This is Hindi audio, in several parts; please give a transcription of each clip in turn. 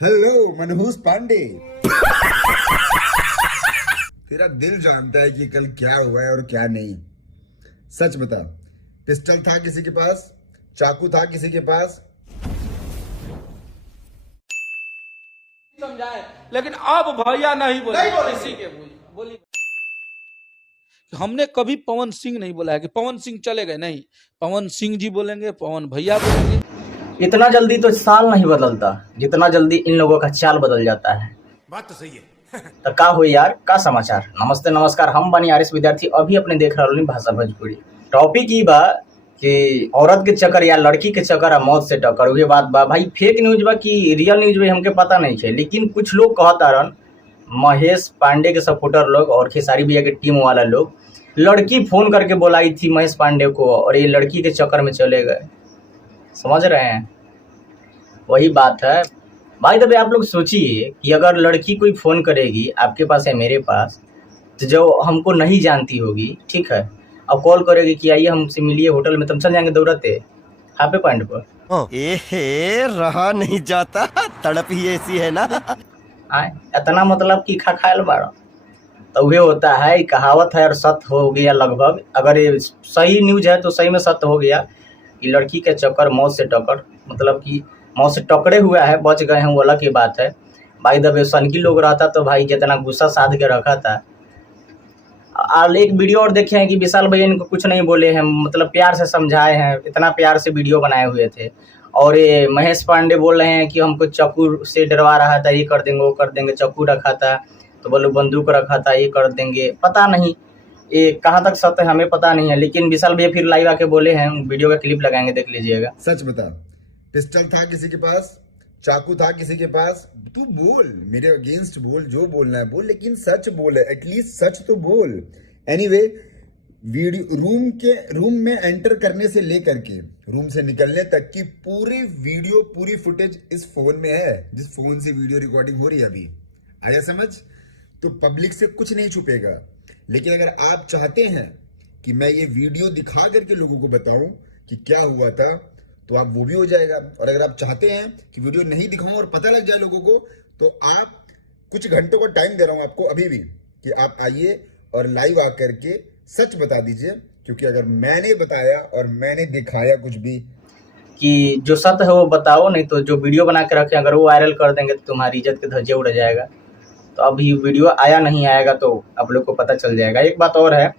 हेलो मनहूस पांडे। तेरा दिल जानता है कि कल क्या हुआ है और क्या नहीं। सच बता, पिस्टल था किसी के पास? चाकू था किसी के पास? समझाए, लेकिन अब भैया नहीं बोले किसी के बोली। हमने कभी पवन सिंह नहीं बोला है कि पवन सिंह चले गए, नहीं। पवन सिंह जी बोलेंगे, पवन भैया बोलेंगे। इतना जल्दी तो साल नहीं बदलता जितना जल्दी इन लोगों का चाल बदल जाता है। बात तो सही है। तो का हो यार, का समाचार। नमस्ते नमस्कार, हम बनी आरएस विद्यार्थी अभी अपने देख रहे भाषा भोजपुरी। टॉपिक ई बा कि औरत के चक्कर या लड़की के चक्कर आ मौत से टक्कर हुए बात बा। भाई फेक न्यूज बा कि रियल न्यूज बा हमके पता नहीं है, लेकिन कुछ लोग कहतारन, महेश पांडे के सपोर्टर लोग और खेसारी भैया के टीम वाला लोग, लड़की फोन करके बुलाई थी महेश पांडे को और ये लड़की के चक्कर में चले गए। समझ रहे हैं, वही बात है भाई। तभी आप लोग सोचिए कि अगर लड़की कोई फ़ोन करेगी आपके पास या मेरे पास, तो जो हमको नहीं जानती होगी, ठीक है, अब कॉल करेगी कि आइए हमसे मिलिए होटल में, तुम चल जाएंगे दौड़ते हापे पॉइंट पर। ए रहा नहीं जाता, तड़प ही ऐसी है ना। आए इतना मतलब कि खा खायल बाड़ा तो वह होता है, कहावत है और सत्य हो गया लगभग। अगर ये सही न्यूज है तो सही में सत्य हो गया कि लड़की के चक्कर मौत से टक्कर, मतलब कि मौत से टकरे हुआ है, बच गए हैं, वो अलग की बात है भाई। दबे सनकी लोग रहता तो भाई जितना गुस्सा साध के रखा था। और एक वीडियो और देखे हैं कि विशाल भैया इनको कुछ नहीं बोले हैं, मतलब प्यार से समझाए हैं, इतना प्यार से वीडियो बनाए हुए थे। और ये महेश पांडे बोल रहे हैं कि हमको चाकू से डरवा रहा था, ये कर देंगे वो कर देंगे, चाकू रखा था तो बोलो बंदूक रखा था, ये कर देंगे। पता नहीं ये कहाँ तक सत्य है, हमें पता नहीं है, लेकिन विशाल भैया फिर लाइव आके बोले हैं। वीडियो का क्लिप लगाएंगे, देख लीजिएगा। सच बता, पिस्टल था किसी के पास? चाकू था किसी के पास? तू बोल, मेरे अगेंस्ट बोल, जो बोलना है बोल, लेकिन सच बोल, एटलीस्ट सच तो बोल। एनीवे, वीडियो रूम में एंटर करने से लेकर के रूम से निकलने तक की पूरी वीडियो, पूरी फुटेज इस फोन में है, जिस फोन से वीडियो रिकॉर्डिंग हो रही है अभी। आया समझ? तो पब्लिक से कुछ नहीं छुपेगा। लेकिन अगर आप चाहते हैं कि मैं ये वीडियो दिखा करके लोगों को बताऊं कि क्या हुआ था, तो आप वो भी हो जाएगा। और अगर आप चाहते हैं कि वीडियो नहीं दिखाऊं और पता लग जाए लोगों को, तो आप कुछ घंटों का टाइम दे रहा हूं आपको अभी भी, कि आप आइए और लाइव आकर के सच बता दीजिए। क्योंकि अगर मैंने बताया और मैंने दिखाया कुछ भी, कि जो सत्य है वो बताओ, नहीं तो जो वीडियो बना के रखे अगर वो वायरल कर देंगे तो तुम्हारी इज्जत के धज्जे उड़ जाएगा। तो अभी वीडियो आया नहीं आएगा तो आप लोग को पता चल जाएगा। एक बात और है,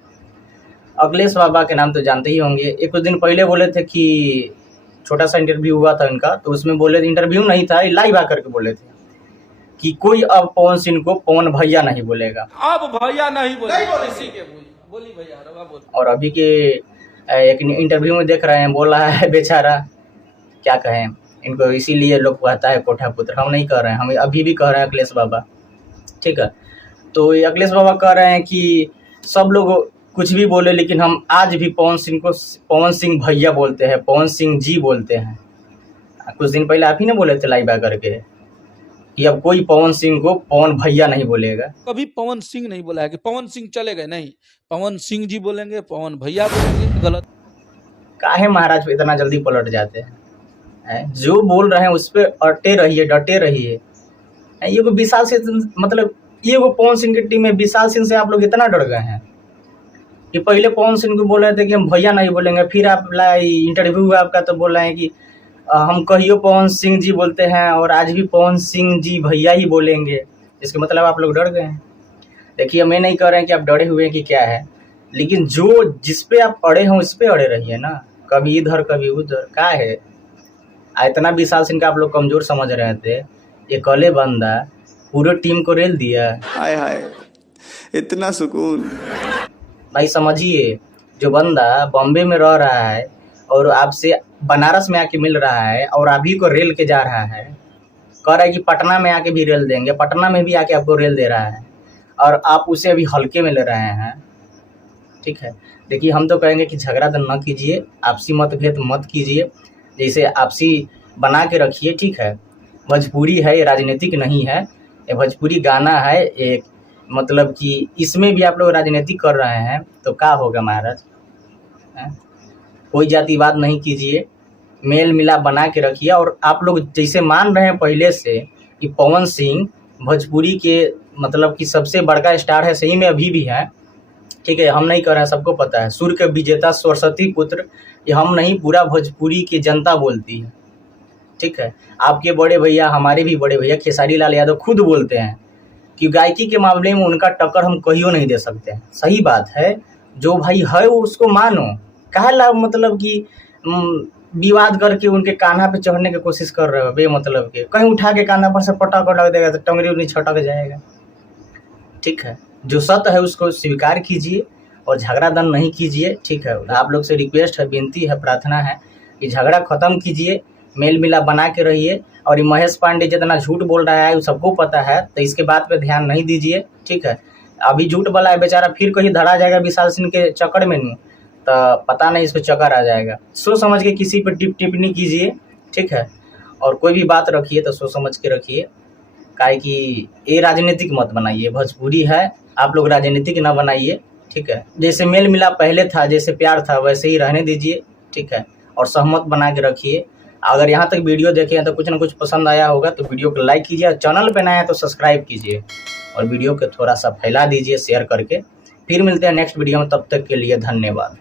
अखिलेश बाबा के नाम तो जानते ही होंगे। एक कुछ दिन पहले बोले थे कि छोटा सा इंटरव्यू हुआ था इनका, तो उसमें बोले थे, इंटरव्यू नहीं था, लाइव आकर के बोले थे कि कोई अब पवन सिंह को पवन भैया नहीं बोलेगा। अब भैया नहीं बोले किसी के बोली भैया रवा बोल। और अभी के एक इंटरव्यू में देख रहे हैं, बोल रहा है बेचारा, क्या कहें इनको, इसीलिए लोग कहता है कोठा पुत्र। हम नहीं कह रहे हैं, हम अभी भी कह रहे हैं अखिलेश बाबा, ठीक है। तो ये अखिलेश बाबा कह रहे हैं कि सब लोग कुछ भी बोले, लेकिन हम आज भी पवन सिंह को पवन सिंह भैया बोलते हैं, पवन सिंह जी बोलते हैं। कुछ दिन पहले आप ही ने बोले थे लाइव आकर के कि अब कोई पवन सिंह को पवन भैया नहीं बोलेगा। कभी पवन सिंह नहीं बोला है कि पवन सिंह चले गए, नहीं। पवन सिंह जी बोलेंगे, पवन भैया बोलेंगे। गलत काहे महाराज इतना जल्दी पलट जाते हैं? जो बोल रहे हैं उस पर अटे रहिए, डटे रहिए। ये को विशाल से, मतलब ये वो पवन सिंह की टीम में विशाल सिंह से आप लोग इतना डर गए हैं कि पहले पवन सिंह को बोल रहे थे कि हम भैया नहीं बोलेंगे, फिर आप इंटरव्यू हुआ आपका तो बोल रहे हैं कि हम कहियो पवन सिंह जी बोलते हैं और आज भी पवन सिंह जी भैया ही बोलेंगे। इसके मतलब आप लोग डर गए हैं। देखिए, मैं नहीं कह रहे हैं कि आप डरे हुए हैं कि क्या है, लेकिन जो जिस पे आप अड़े हों उस पे अड़े रहिए ना, कभी इधर कभी उधर। क्या है इतना विशाल सिंह का आप लोग कमजोर समझ रहे थे, ये कले बंदा पूरे टीम को रेल दिया। हाय हाय, इतना सुकून। भाई समझिए, जो बंदा बॉम्बे में रह रहा है और आपसे बनारस में आके मिल रहा है और अभी को रेल के जा रहा है, कह रहा है कि पटना में आके भी रेल देंगे, पटना में भी आके आपको रेल दे रहा है, और आप उसे अभी हल्के में ले रहे हैं, ठीक है। देखिए, हम तो कहेंगे कि झगड़ा तो न कीजिए, आपसी मतभेद मत कीजिए, जैसे आपसी बना के रखिए, ठीक है। भोजपुरी है, ये राजनीतिक नहीं है, ये भोजपुरी गाना है एक, मतलब कि इसमें भी आप लोग राजनीतिक कर रहे हैं तो क्या होगा महाराज? कोई जातिवाद नहीं कीजिए, मेल मिलाप बना के रखिए। और आप लोग जैसे मान रहे हैं पहले से, कि पवन सिंह भोजपुरी के मतलब कि सबसे बड़का स्टार है, सही में अभी भी है, ठीक है। हम नहीं कर रहे हैं, सबको पता है। सुर के विजेता सरस्वती पुत्र, ये हम नहीं, पूरा भोजपुरी की जनता बोलती है, ठीक है। आपके बड़े भैया, हमारे भी बड़े भैया खेसारी लाल यादव खुद बोलते हैं कि गायकी के मामले में उनका टक्कर हम कहियो नहीं दे सकते हैं। सही बात है, जो भाई है वो उसको मानो, काहे ला मतलब कि विवाद करके उनके कान्हा पे चढ़ने की कोशिश कर रहे हो बेमतलब के। कहीं उठा के कान्हा पर से पटक कर रख देगा तो टंगरी उंगली छटक जाएगा, ठीक है। जो सत्य है उसको स्वीकार कीजिए और झगड़ा दन नहीं कीजिए, ठीक है। आप लोग से रिक्वेस्ट है, विनती है, प्रार्थना है कि झगड़ा खत्म कीजिए, मेल मिलाप बना के रहिए। और ये महेश पांडे जितना झूठ बोल रहा है वो सबको पता है, तो इसके बात पे ध्यान नहीं दीजिए, ठीक है। अभी झूठ बोला है बेचारा, फिर कहीं धरा जाएगा विशाल सिंह के चक्कर में नहीं, तो पता नहीं इसको चक्कर आ जाएगा। सोच समझ के किसी पे टिप्पणी कीजिए, ठीक है। और कोई भी बात रखिए तो सोच समझ के रखिए, काहे कि ये राजनीतिक मत बनाइए। भोजपुरी है, आप लोग राजनीतिक ना बनाइए, ठीक है। जैसे मेल मिलाप पहले था, जैसे प्यार था, वैसे ही रहने दीजिए, ठीक है। और सहमत बना के रखिए। अगर यहाँ तक वीडियो देखे हैं तो कुछ ना कुछ पसंद आया होगा तो वीडियो को लाइक कीजिए, चैनल पे नया है तो सब्सक्राइब कीजिए और वीडियो को थोड़ा सा फैला दीजिए शेयर करके। फिर मिलते हैं नेक्स्ट वीडियो में, तब तक के लिए धन्यवाद।